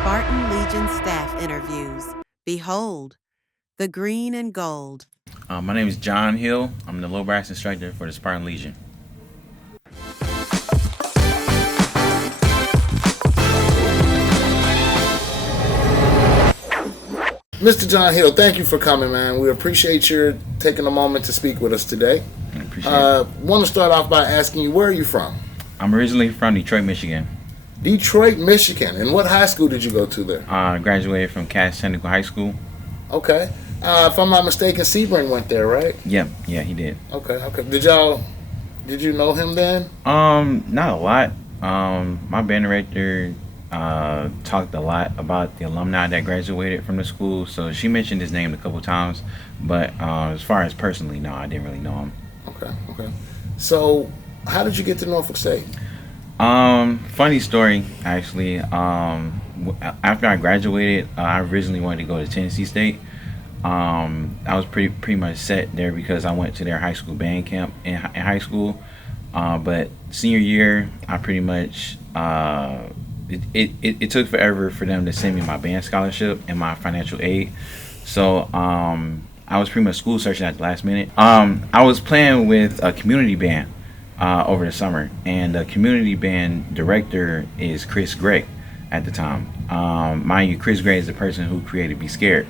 Spartan Legion staff interviews. Behold, the green and gold. My name is John Hill. I'm the low brass instructor for the Spartan Legion. Mr. John Hill, thank you for coming, man. We appreciate your taking a moment to speak with us today. I appreciate it. Want to start off by asking you, where are you from? I'm originally from Detroit, Michigan. Detroit, Michigan. And what high school did you go to there? I graduated from Cass Technical High School. Okay. If I'm not mistaken, Sebring went there, right? Yeah, he did. Okay. Did you know him then? Not a lot. My band director talked a lot about the alumni that graduated from the school, so she mentioned his name a couple times, but as far as personally, no, I didn't really know him. Okay. So, how did you get to Norfolk State? Funny story, actually. After I graduated, I originally wanted to go to Tennessee State. I was pretty much set there because I went to their high school band camp in high school. But senior year, I pretty much it took forever for them to send me my band scholarship and my financial aid. So I was pretty much school searching at the last minute. I was playing with a community band over the summer, and the community band director is Chris Gray at the time. Mind you, Chris Gray is the person who created Be Scared,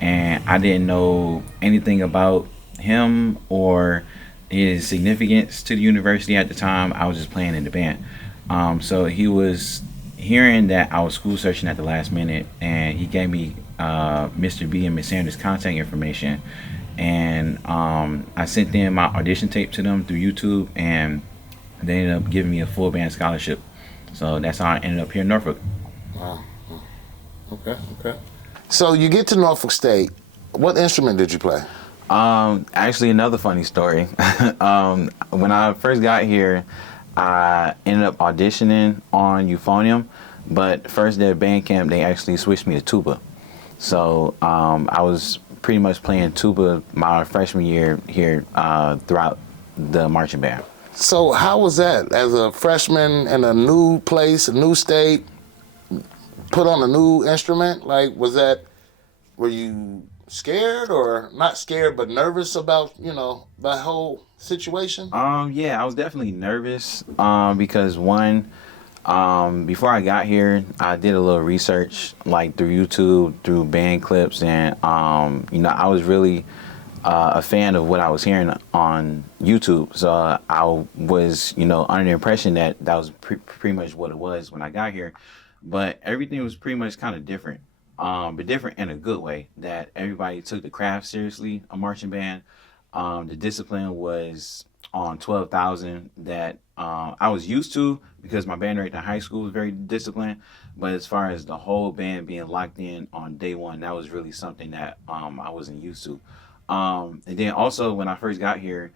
and I didn't know anything about him or his significance to the university at the time. I was just playing in the band. So he was hearing that I was school searching at the last minute, and he gave me Mr. B and Miss Sanders' contact information, and I sent them my audition tape to them through YouTube, and they ended up giving me a full band scholarship. So that's how I ended up here in Norfolk. Wow. Okay. So you get to Norfolk State. What instrument did you play? Actually, another funny story. When I first got here, I ended up auditioning on euphonium, but first day of band camp, they actually switched me to tuba. So I was pretty much playing tuba my freshman year here throughout the marching band. So how was that as a freshman in a new place, a new state, put on a new instrument? Like, were you scared or not scared, but nervous about, the whole situation? Yeah, I was definitely nervous because one, before I got here, I did a little research like through YouTube, through band clips, and I was really a fan of what I was hearing on YouTube. So I was, under the impression that was pretty much what it was when I got here. But everything was pretty much kind of different, but different in a good way, that everybody took the craft seriously, a marching band. The discipline was on 12,000 that I was used to because my band director in high school was very disciplined. But as far as the whole band being locked in on day one, that was really something that I wasn't used to. And then also when I first got here,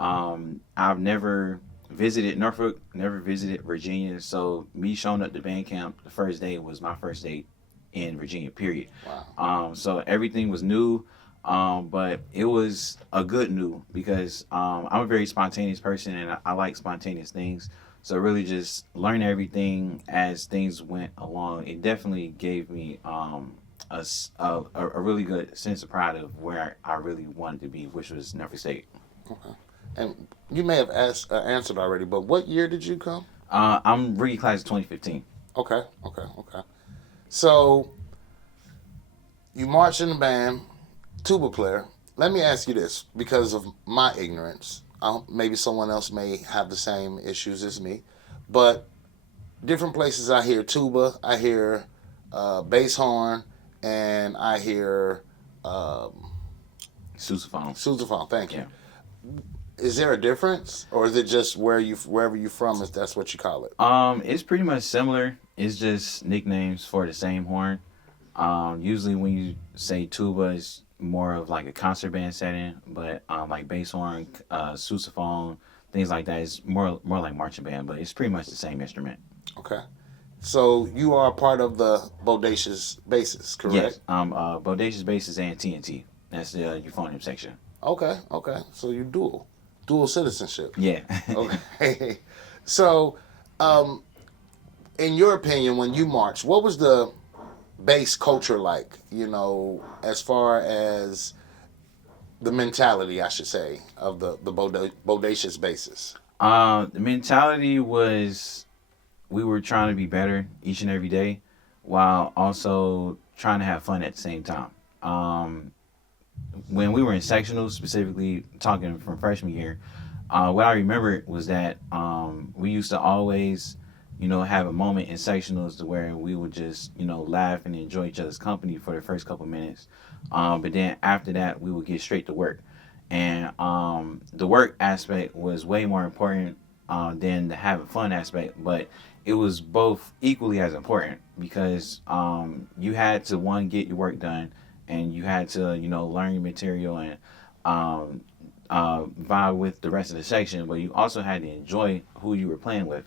I've never visited Norfolk, never visited Virginia. So me showing up to band camp the first day was my first day in Virginia, period. Wow. So everything was new. But it was a good new because I'm a very spontaneous person, and I like spontaneous things. So really just learning everything as things went along, it definitely gave me a really good sense of pride of where I really wanted to be, which was Norfolk State. Okay. And you may have answered already, but what year did you come? I'm rookie class of 2015. Okay. So you march in the band, tuba player. Let me ask you this, because of my ignorance. Maybe someone else may have the same issues as me, but different places I hear tuba, I hear bass horn, and I hear sousaphone. Sousaphone, thank you. Yeah. Is there a difference, or is it just wherever you're from, if that's what you call it? It's pretty much similar. It's just nicknames for the same horn. Usually when you say tuba, it's more of like a concert band setting, but like bass horn, sousaphone, things like that is more like marching band, but it's pretty much the same instrument. Okay. So you are part of the Bodacious Basses, correct? Yes. Bodacious Basses and TNT. That's the euphonium section. Okay. So you dual citizenship. Yeah. Okay. So, in your opinion, when you marched, what was the base culture like? As far as the mentality, I should say, of the bodacious bases. The mentality was we were trying to be better each and every day, while also trying to have fun at the same time. Um, when we were in sectionals, specifically talking from freshman year, what I remember was that we used to always, have a moment in sectionals to where we would just, laugh and enjoy each other's company for the first couple minutes. But then after that, we would get straight to work. And the work aspect was way more important than the having fun aspect, but it was both equally as important because you had to, one, get your work done, and you had to, learn your material and um, vibe with the rest of the section, but you also had to enjoy who you were playing with.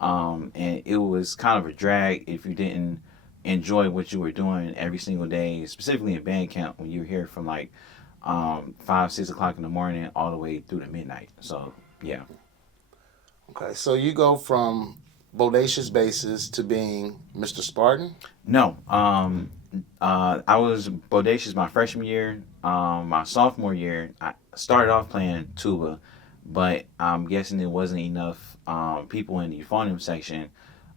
And it was kind of a drag if you didn't enjoy what you were doing every single day, specifically in band camp when you were here from like 5, 6 o'clock in the morning all the way through to midnight. So yeah. Okay, so you go from bodacious bases to being Mr. Spartan. No, I was bodacious my freshman year. My sophomore year, I started off playing tuba, but I'm guessing it wasn't enough people in the euphonium section.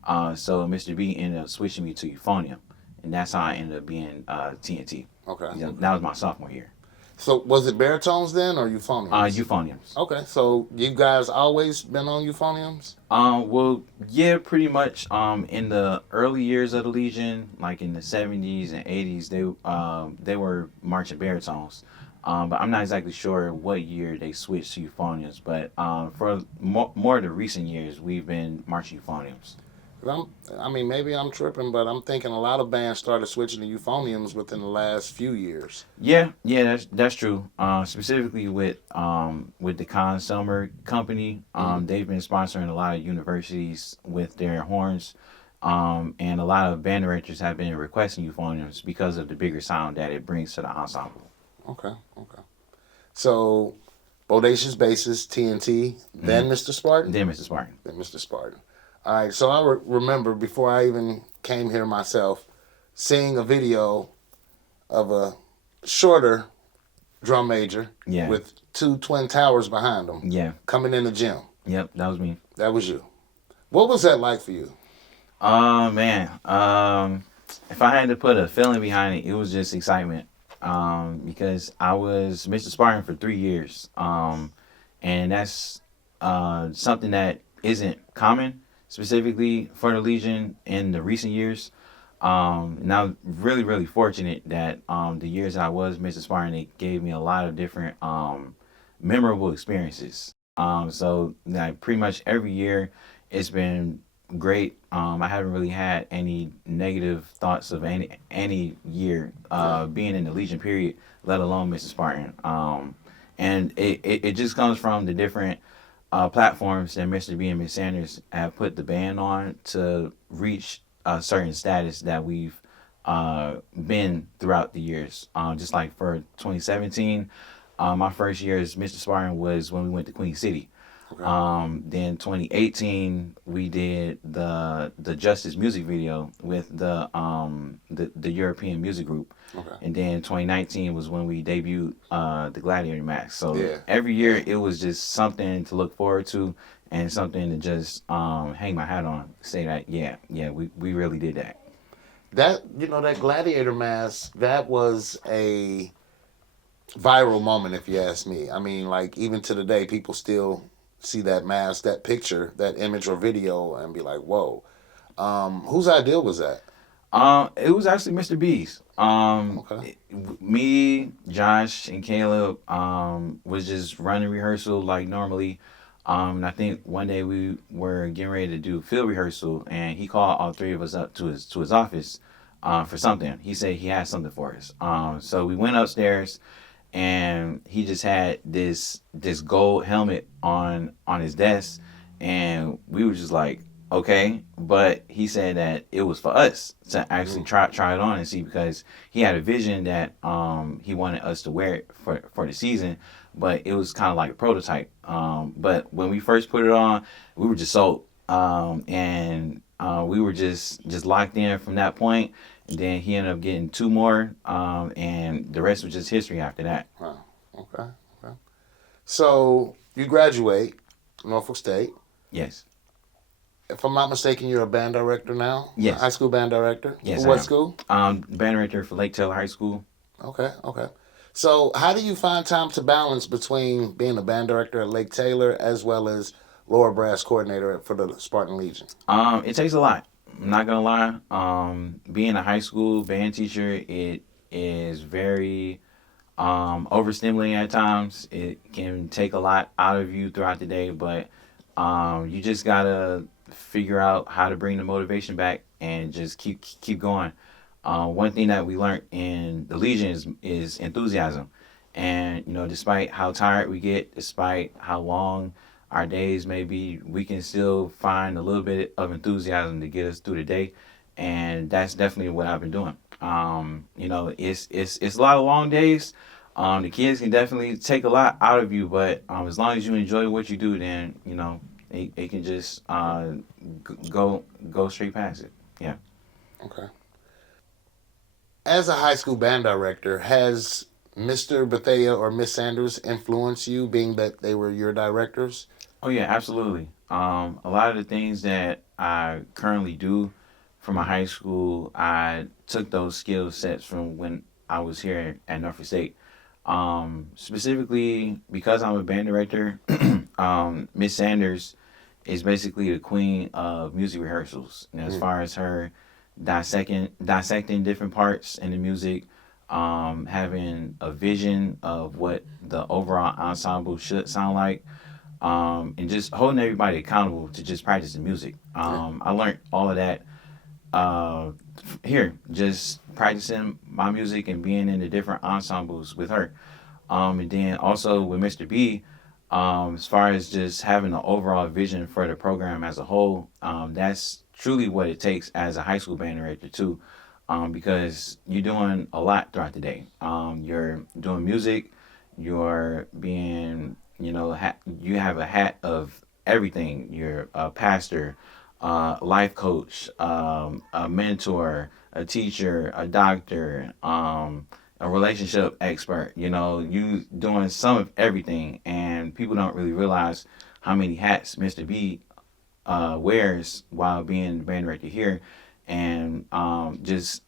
So Mr. B ended up switching me to euphonium, and that's how I ended up being TNT. Okay. That was my sophomore year. So was it baritones then or euphoniums? Euphoniums. Okay, so you guys always been on euphoniums? Well, yeah, pretty much. In the early years of the Legion, like in the 70s and 80s, they were marching baritones. But I'm not exactly sure what year they switched to euphoniums. But for more of the recent years, we've been marching euphoniums. Maybe I'm tripping, but I'm thinking a lot of bands started switching to euphoniums within the last few years. Yeah, that's true. Specifically with the Con Summer Company, they've been sponsoring a lot of universities with their horns, and a lot of band directors have been requesting euphoniums because of the bigger sound that it brings to the ensemble. Okay. So, bodacious basses, TNT, then Mr. Spartan? Then Mr. Spartan. Then Mr. Spartan. All right, so I remember before I even came here myself, seeing a video of a shorter drum major with two twin towers behind him. Yeah. Coming in the gym. Yep, that was me. That was you. What was that like for you? Man. If I had to put a feeling behind it, it was just excitement. Because I was Mr. Spartan for 3 years. And that's something that isn't common, specifically for the Legion in the recent years. And I'm really, really fortunate that the years I was Mr. Spartan, it gave me a lot of different memorable experiences. So like pretty much every year it's been great. I haven't really had any negative thoughts of any year being in the Legion period, let alone Mr. Spartan. And it just comes from the different platforms that Mr. B and Ms. Sanders have put the band on to reach a certain status that we've been throughout the years. Just like for 2017, my first year as Mr. Spartan was when we went to Queen City. Okay. Then 2018 we did the Justice music video with the European music group. Okay. And then 2019 was when we debuted the Gladiator mask. So every year it was just something to look forward to and something to just hang my hat on. Say that we really did that. That Gladiator mask, that was a viral moment if you ask me. I mean, like even to the day people still see that mask, that picture, that image or video, and be like, "Whoa!" Whose idea was that? It was actually Mr. B's. Me, Josh, and Caleb was just running rehearsal like normally. And I think one day we were getting ready to do field rehearsal, and he called all three of us up to his office for something. He said he had something for us. So we went upstairs. And he just had this gold helmet on his desk, and we were just like, okay. But he said that it was for us to actually try it on and see, because he had a vision that he wanted us to wear it for the season, but it was kind of like a prototype. But when we first put it on, we were just sold, and we were just locked in from that point. Then he ended up getting two more, and the rest was just history after that. Wow. Okay. Okay. So you graduate Norfolk State. Yes. If I'm not mistaken, you're a band director now. Yes. High school band director. Yes, For I what am. school? Band director for Lake Taylor High School. Okay. Okay. So how do you find time to balance between being a band director at Lake Taylor as well as lower brass coordinator for the Spartan Legion? It takes a lot. I'm not gonna lie. Being a high school band teacher, it is very overstimulating at times. It can take a lot out of you throughout the day, but you just gotta figure out how to bring the motivation back and just keep going. One thing that we learned in the Legion is enthusiasm, and despite how tired we get, despite how long our days may be, we can still find a little bit of enthusiasm to get us through the day, and that's definitely what I've been doing. It's a lot of long days. The kids can definitely take a lot out of you, but as long as you enjoy what you do, then it can just go straight past it. Yeah. Okay. As a high school band director, has Mr. Bethea or Miss Sanders influenced you, being that they were your directors? Oh yeah, absolutely. A lot of the things that I currently do for my high school, I took those skill sets from when I was here at Norfolk State. Specifically because I'm a band director, Miss Sanders is basically the queen of music rehearsals. As far as her dissecting different parts in the music, having a vision of what the overall ensemble should sound like, and just holding everybody accountable to just practice the music. I learned all of that here, just practicing my music and being in the different ensembles with her. And then also with Mr. B, as far as just having an overall vision for the program as a whole, that's truly what it takes as a high school band director too, because you're doing a lot throughout the day. You're doing music, you're being, you have a hat of everything. You're a pastor, life coach, a mentor, a teacher, a doctor, a relationship expert. You doing some of everything, and people don't really realize how many hats Mr. B wears while being the band director here, and just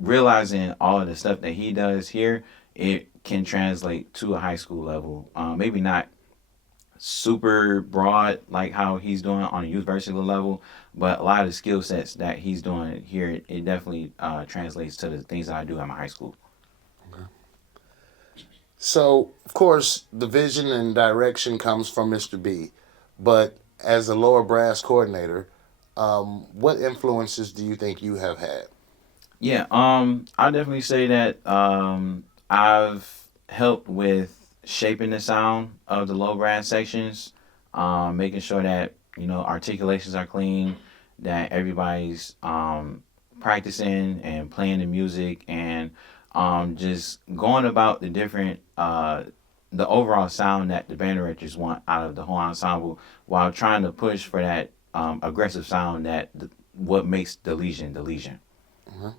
realizing all of the stuff that he does here, it can translate to a high school level. Maybe not super broad like how he's doing on a youth varsity level, but a lot of the skill sets that he's doing here, it definitely translates to the things that I do at my high school. Okay. So, of course, the vision and direction comes from Mr. B, but as a lower brass coordinator, what influences do you think you have had? Yeah, I definitely say that I've helped with shaping the sound of the low brass sections, making sure that articulations are clean, that everybody's practicing and playing the music, and just going about the different the overall sound that the band directors want out of the whole ensemble, while trying to push for that aggressive sound that what makes the Legion the Legion. Uh-huh.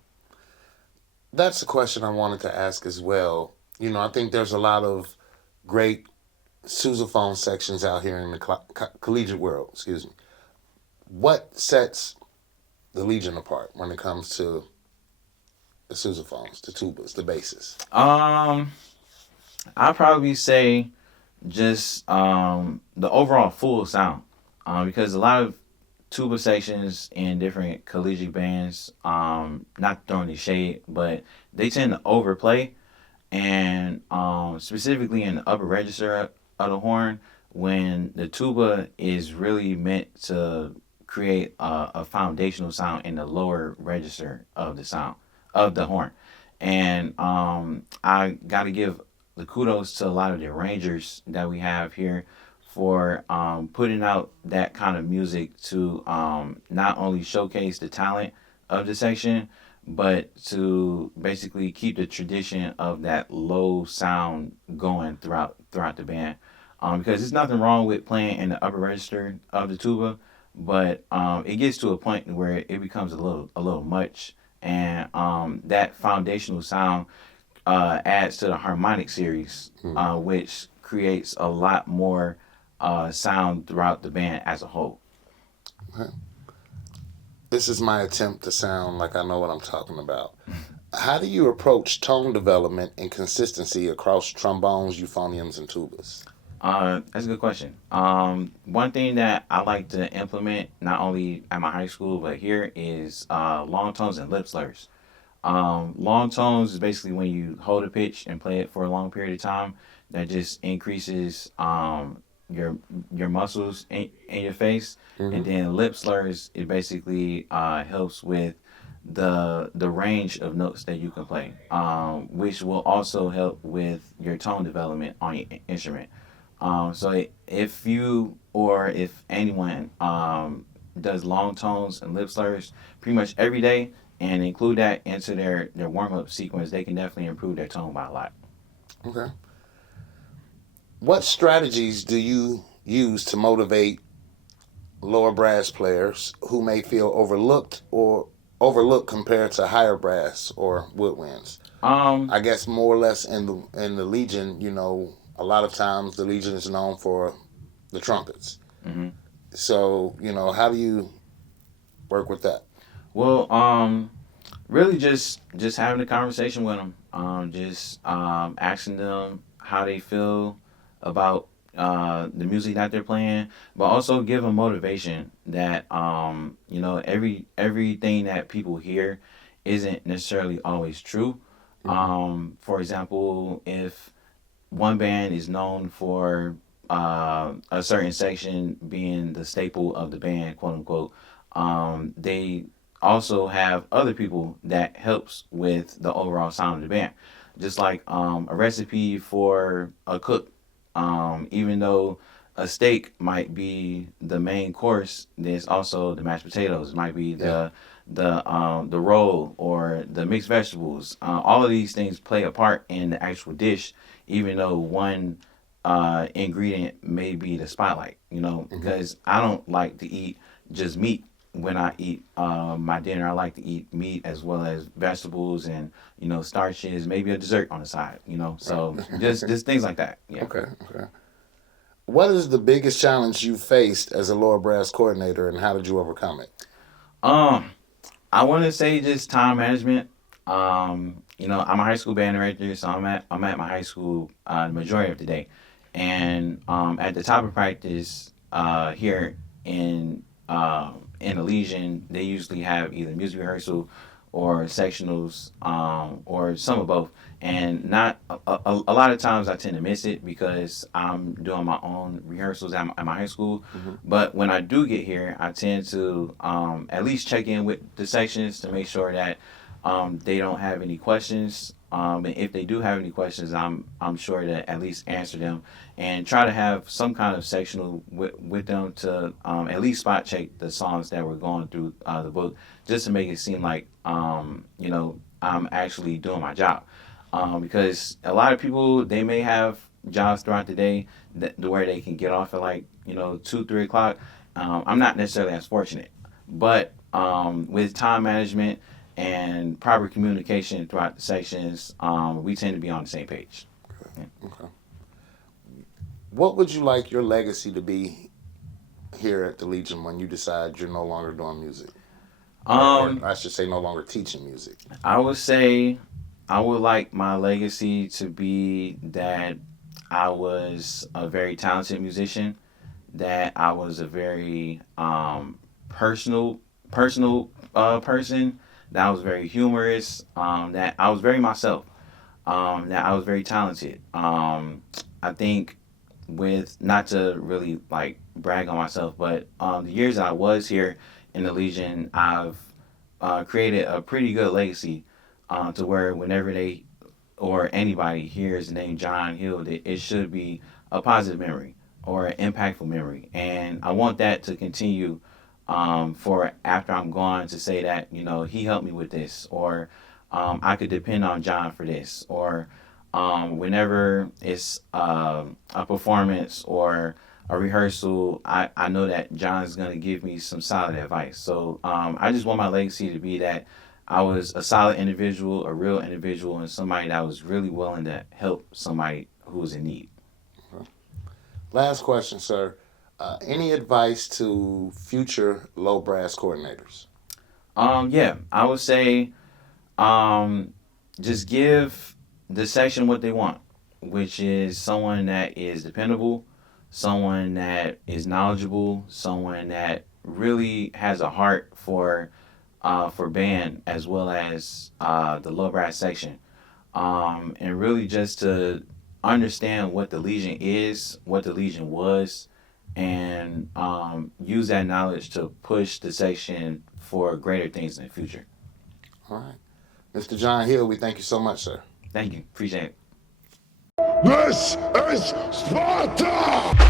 That's a question I wanted to ask as well. I think there's a lot of great sousaphone sections out here in the collegiate world. Excuse me. What sets the Legion apart when it comes to the sousaphones, the tubas, the basses? I'd probably say just the overall full sound, because a lot of tuba sections in different collegiate bands, not throwing any shade, but they tend to overplay, and specifically in the upper register of the horn, when the tuba is really meant to create a foundational sound in the lower register of the sound of the horn. And I got to give the kudos to a lot of the arrangers that we have here for putting out that kind of music to not only showcase the talent of the section, but to basically keep the tradition of that low sound going throughout the band. Because there's nothing wrong with playing in the upper register of the tuba, but it gets to a point where it becomes a little much, and that foundational sound adds to the harmonic series, which creates a lot more sound throughout the band as a whole. Okay. This is my attempt to sound like I know what I'm talking about. How do you approach tone development and consistency across trombones, euphoniums, and tubas? That's a good question. One thing that I like to implement, not only at my high school but here, is long tones and lip slurs. Long tones is basically when you hold a pitch and play it for a long period of time. That just increases your muscles in your face, and Mm-hmm. then lip slurs, it basically helps with the range of notes that you can play, which will also help with your tone development on your instrument. If you or if anyone does long tones and lip slurs pretty much every day and include that into their warm up sequence, they can definitely improve their tone by a lot. Okay. What strategies do you use to motivate lower brass players who may feel overlooked compared to higher brass or woodwinds? Um, I guess more or less in the Legion, a lot of times the Legion is known for the trumpets. mhm. So, how do you work with that? Well, really just having a conversation with them, just asking them how they feel about the music that they're playing, but also give them motivation that everything that people hear isn't necessarily always true. Hmm. For example, if one band is known for a certain section being the staple of the band, quote unquote. They also have other people that helps with the overall sound of the band. Just like a recipe for a cook, even though a steak might be the main course, there's also the mashed potatoes. It might be Yeah. the roll or the mixed vegetables. All of these things play a part in the actual dish, even though one ingredient may be the spotlight. Hmm. Because I don't like to eat just meat. When I eat my dinner, I like to eat meat as well as vegetables and starches, maybe a dessert on the side. Right. So just things like that. Yeah. Okay. Okay. What is the biggest challenge you faced as a lower brass coordinator, and how did you overcome it? Um, I want to say just time management. I'm a high school band director, so I'm at my high school the majority of the day, and at the top of practice here in the Legion, they usually have either music rehearsal or sectionals, or some of both. And not a lot of times I tend to miss it because I'm doing my own rehearsals at my high school. Hmm. But when I do get here, I tend to at least check in with the sections to make sure that they don't have any questions. And if they do have any questions, I'm sure to at least answer them and try to have some kind of sectional with them to at least spot check the songs that we're going through the book, just to make it seem like I'm actually doing my job. Because a lot of people, they may have jobs throughout the day where they can get off at like 2, 3 o'clock. I'm not necessarily as fortunate, but with time management and proper communication throughout the sections, we tend to be on the same page. Yeah. Okay. What would you like your legacy to be here at the Legion when you decide you're no longer doing music? Or Um, I should say, no longer teaching music? I would say I would like my legacy to be that I was a very talented musician, that I was a very personal person, that I was very humorous, that I was very myself, that I was very talented. I think with not to really like brag on myself, but the years I was here in the Legion, I've created a pretty good legacy to where whenever they or anybody hears the name John Hill, it should be a positive memory or an impactful memory. And I want that to continue for after I'm gone, to say that, he helped me with this, or I could depend on John for this, or whenever it's a performance or a rehearsal, I know that John's going to give me some solid advice. So I just want my legacy to be that I was a solid individual, a real individual, and somebody that was really willing to help somebody who was in need. Last question, sir. Any advice to future low brass coordinators? Yeah, I would say just give the section what they want, which is someone that is dependable, someone that is knowledgeable, someone that really has a heart for band as well as the low brass section, and really just to understand what the Legion is, what the Legion was, and use that knowledge to push the section for greater things in the future. All right. Mr. John Hill, we thank you so much, sir. Thank you. Appreciate it. This is Sparta!